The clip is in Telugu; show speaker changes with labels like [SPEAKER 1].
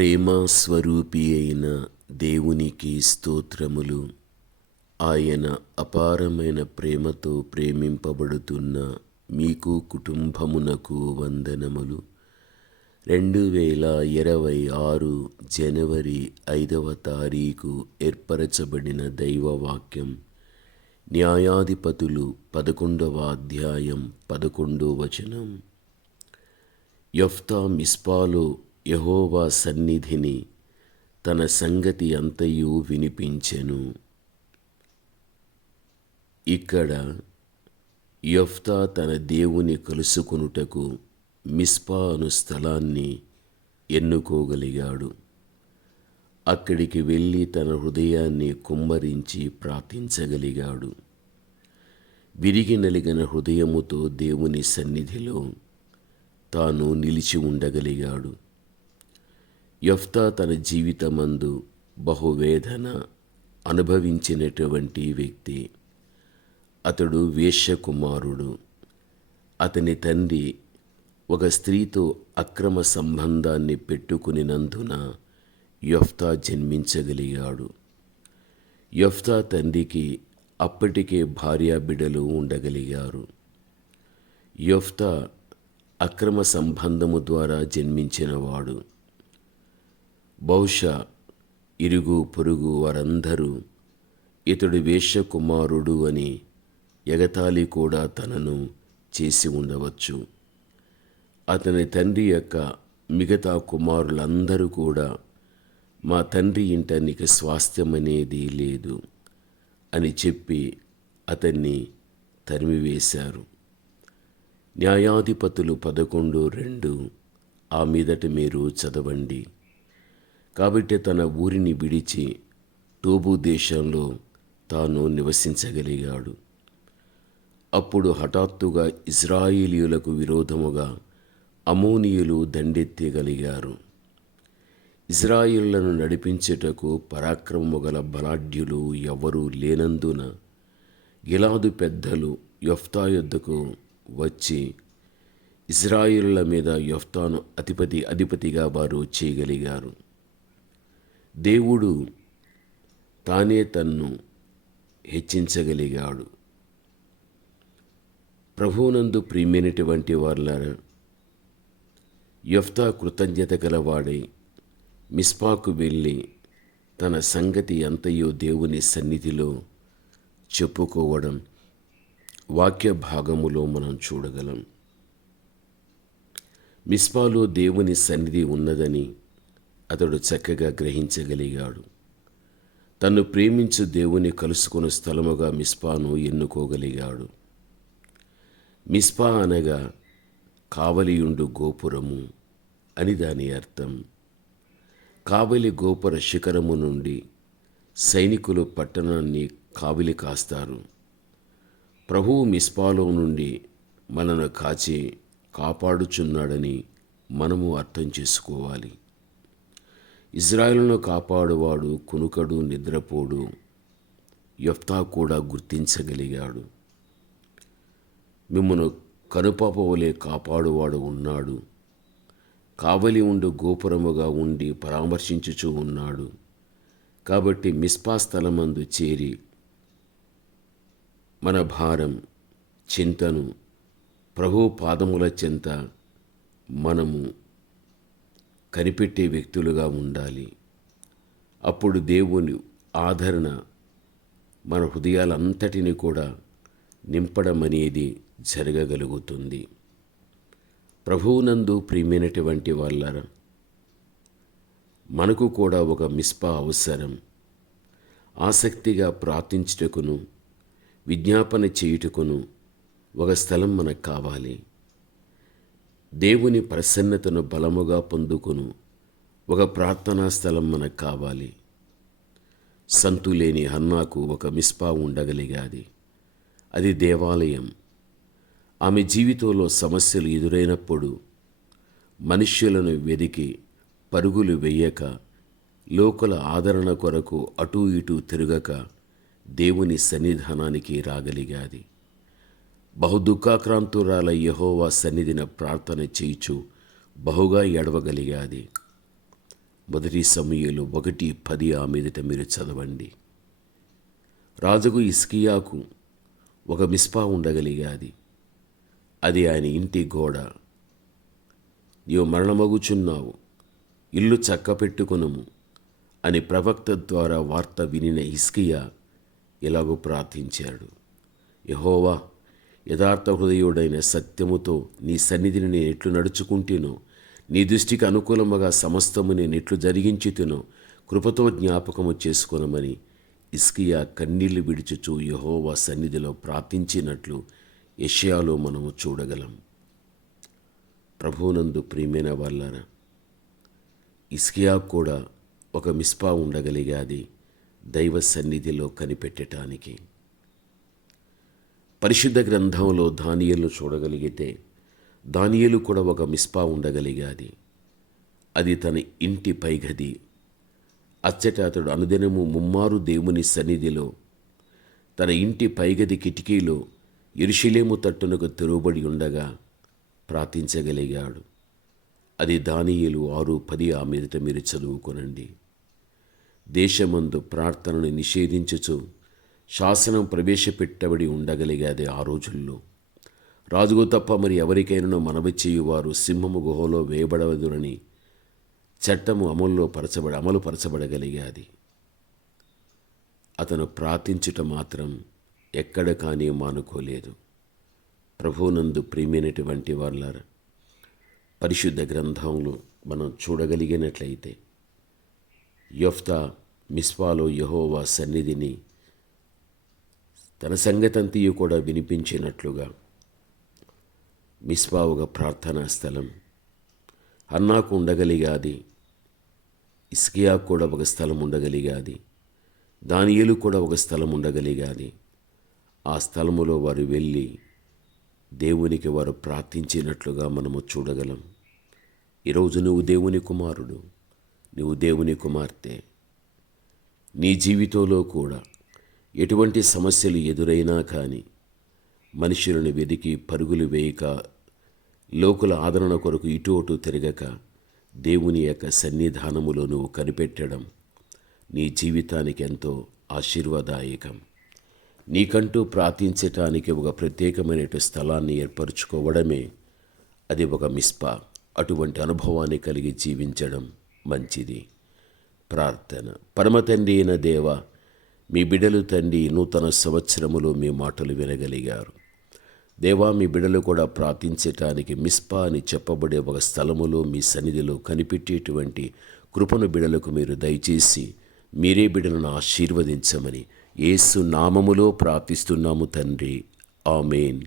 [SPEAKER 1] ప్రేమ స్వరూపి అయిన దేవునికి స్తోత్రములు. ఆయన అపారమైన ప్రేమతో ప్రేమింపబడుతున్న మీకు కుటుంబమునకు వందనములు. రెండు వేల ఇరవై ఆరు జనవరి ఐదవ తారీఖు ఏర్పరచబడిన దైవవాక్యం. న్యాయాధిపతులు పదకొండవ అధ్యాయం పదకొండవ వచనం. యొఫ్తా మిస్పాలో యహోవా సన్నిధిని తన సంగతి అంతయు వినిపించెను. ఇక్కడ యొఫ్తా తన దేవుని కలుసుకొనుటకు మిస్పా అను స్థలాన్ని ఎన్నుకోగలిగాడు. అక్కడికి వెళ్ళి తన హృదయాన్ని కుమ్మరించి ప్రార్థించగలిగాడు. విరిగి నలిగిన హృదయముతో దేవుని సన్నిధిలో తాను నిలిచి ఉండగలిగాడు. యఫ్తా తన జీవితమందు బహువేదన అనుభవించినటువంటి వ్యక్తి. అతడు వేష్యకుమారుడు అతని తండ్రి ఒక స్త్రీతో అక్రమ సంబంధాన్ని పెట్టుకునినందున యొఫ్తా జన్మించగలిగాడు. యొఫ్తా తండ్రికి అప్పటికే భార్యా బిడలు ఉండగలిగారు. యొఫ్తా అక్రమ సంబంధము ద్వారా జన్మించినవాడు. బహుశా ఇరుగు పొరుగు వారందరూ ఇతడు వేశ్యకుమారుడు అని ఎగతాళి కూడా తనను చేసి ఉండవచ్చు. అతని తండ్రి యొక్క మిగతా కుమారులందరూ కూడా మా తండ్రి ఇంట నీకు స్వాస్థ్యం అనేది లేదు అని చెప్పి అతన్ని తరిమివేశారు. న్యాయాధిపతులు పదకొండు రెండు ఆ మీదట మీరు చదవండి. కాబట్టి తన ఊరిని విడిచి టోబు దేశంలో తాను నివసించగలిగాడు. అప్పుడు హఠాత్తుగా ఇజ్రాయిలీయులకు విరోధముగా అమోనియులు దండెత్తగలిగారు. ఇజ్రాయిళ్ళను నడిపించుటకు పరాక్రమము గల బలాఢ్యులు ఎవరూ లేనందున గిలాదు పెద్దలు యొఫ్తా యొద్దకు వచ్చి ఇజ్రాయిళ్ళ మీద యొఫ్తాను అధిపతి అధిపతిగా వారు చేయగలిగారు. దేవుడు తానే తన్ను హెచ్చించగలిగాడు. ప్రభువునందు ప్రియమైనటువంటి వారులారా యొఫ్తా కృతజ్ఞత గలవాడై మిస్పాకు వెళ్ళి తన సంగతి ఎంతయో దేవుని సన్నిధిలో చెప్పుకోవడం వాక్య భాగములో మనం చూడగలం. మిస్పాలో దేవుని సన్నిధి ఉన్నదని అతడు చక్కగా గ్రహించగలిగాడు. తను ప్రేమించు దేవుని కలుసుకున్న స్థలముగా మిస్పాను ఎన్నుకోగలిగాడు. మిస్పా అనగా కావలియుండు గోపురము అని దాని అర్థం. కావలి గోపుర శిఖరము నుండి సైనికులు పట్టణాన్ని కావిలి కాస్తారు. ప్రభువు మిస్పాలో నుండి మనను కాచి కాపాడుచున్నాడని మనము అర్థం చేసుకోవాలి. ఇజ్రాయెల్ను కాపాడువాడు కునుకడు నిద్రపోడు యొఫ్తా కూడా గుర్తించగలిగాడు. మిమ్మను కనుపాపవలే కాపాడువాడు ఉన్నాడు. కావలి ఉండు గోపురముగా ఉండి పరామర్శించుచూ ఉన్నాడు. కాబట్టి మిస్పా స్థలమందు చేరి మన భారం చింతను ప్రభు పాదముల చెంత మనము కనిపెట్టే వ్యక్తులుగా ఉండాలి. అప్పుడు దేవుని ఆదరణ మన హృదయాలంతటిని కూడా నింపడం అనేది జరగగలుగుతుంది. ప్రభువునందు ప్రియమైనటువంటి వాళ్ళ మనకు కూడా ఒక మిస్పా అవసరం. ఆసక్తిగా ప్రార్థించుటకును విజ్ఞాపన చేయుటకును ఒక స్థలం మనకు కావాలి. దేవుని ప్రసన్నతను బలముగా పొందుకును. ఒక ప్రార్థనా స్థలం మనకు కావాలి. సంతులేని హన్నాకు ఒక మిస్పా ఉండగలిగాది. అది దేవాలయం. ఆమె జీవితంలో సమస్యలు ఎదురైనప్పుడు మనుష్యులను వెదికి పరుగులు వెయ్యక లోకల ఆదరణ కొరకు అటూ ఇటూ తిరగక దేవుని సన్నిధానానికి రాగలిగాది. బహుదుఃఖాక్రాంతురాల యహోవా సన్నిధిన ప్రార్థన చేయిచు బహుగా ఎడవగలిగాది మొదటి సమయంలో ఒకటి పది ఆ మీదట మీరు చదవండి. రాజుకు ఇస్కియాకు ఒక మిస్పా ఉండగలిగాది. అది ఆయన ఇంటి గోడ. నీవు మరణమగుచున్నావు. ఇల్లు చక్కపెట్టుకునుము అని ప్రవక్త ద్వారా వార్త వినిన ఇస్కియా ఇలాగూ ప్రార్థించాడు. యహోవా యథార్థ హృదయుడైన సత్యముతో నీ సన్నిధిని నేను ఎట్లు నడుచుకుంటేనో నీ దృష్టికి అనుకూలముగా సమస్తము నేను ఎట్లు జరిగించుతునో కృపతో జ్ఞాపకము చేసుకొనమని ఇస్కియా కన్నీళ్ళు విడిచుచు యహోవా సన్నిధిలో ప్రార్థించినట్లు యషయాలో మనము చూడగలం. ప్రభువునందు ప్రియమైన వాళ్ళారా ఇస్కియా కూడా ఒక మిస్పా ఉండగలిగాది దైవ సన్నిధిలో కనిపెట్టడానికి పరిశుద్ధ గ్రంథంలో దానియలు చూడగలిగితే దానియలు కూడా ఒక మిస్పా ఉండగలిగాది. అది తన ఇంటి పైగది. అచ్చట అతడు అనుదినము ముమ్మారు దేవుని సన్నిధిలో తన ఇంటి పైగది కిటికీలో ఇరుషిలేము తట్టునకు తెరువబడి ఉండగా ప్రార్థించగలిగాడు. అది దానియలు ఆరు పది ఆ మీదట మీరు చదువుకొనండి. దేశమందు ప్రార్థనను నిషేధించుచు శాసనం ప్రవేశపెట్టబడి ఉండగలిగాది ఆ రోజుల్లో. రాజుకు తప్ప మరి ఎవరికైనా మనవి చేయువారు సింహము గుహలో వేయబడవదురని చట్టము అమల్లో పరచబడ అమలు పరచబడగలిగాది. అతను ప్రార్థించుట మాత్రం ఎక్కడ కానీ మానుకోలేదు. ప్రభునందు ప్రియమైనటువంటి వాళ్ళ పరిశుద్ధ గ్రంథంలో మనం చూడగలిగినట్లయితే యొఫ్తా మిస్వాలో యహోవా సన్నిధిని తన సంగతంతియు కూడా వినిపించినట్లుగా మిస్పా ఒక ప్రార్థనా స్థలం అన్నాకు ఉండగలిగాది ఇస్కియాకు కూడా ఒక స్థలం ఉండగలిగాది దానియలు కూడా ఒక స్థలం ఉండగలిగాది. ఆ స్థలములో వారు వెళ్ళి దేవునికి వారు ప్రార్థించినట్లుగా మనము చూడగలం. ఈరోజు నువ్వు దేవుని కుమారుడు నువ్వు దేవుని కుమార్తె. నీ జీవితంలో కూడా ఎటువంటి సమస్యలు ఎదురైనా కానీ మనుషులను వెదికి పరుగులు వేయక లోకుల ఆదరణ కొరకు ఇటు అటు తిరగక దేవుని యొక్క సన్నిధానములో నువ్వు కనిపెట్టడం నీ జీవితానికి ఎంతో ఆశీర్వాదాయకం. నీకంటూ ప్రార్థించటానికి ఒక ప్రత్యేకమైన స్థలాన్ని ఏర్పరచుకోవడమే అది ఒక మిస్పా. అటువంటి అనుభవాన్ని కలిగి జీవించడం మంచిది. ప్రార్థన. పరమ అయిన దేవ మీ బిడలు తండ్రి నూతన సంవత్సరములో మీ మాటలు వినగలిగారు. దేవా మీ బిడలు కూడా ప్రార్థించటానికి మిస్పా అని చెప్పబడే ఒక స్థలములో మీ సన్నిధిలో కనిపెట్టేటువంటి కృపను బిడలకు మీరు దయచేసి మీరే బిడలను ఆశీర్వదించమని ఏసు నామములో ప్రార్థిస్తున్నాము తండ్రి. ఆమెన్.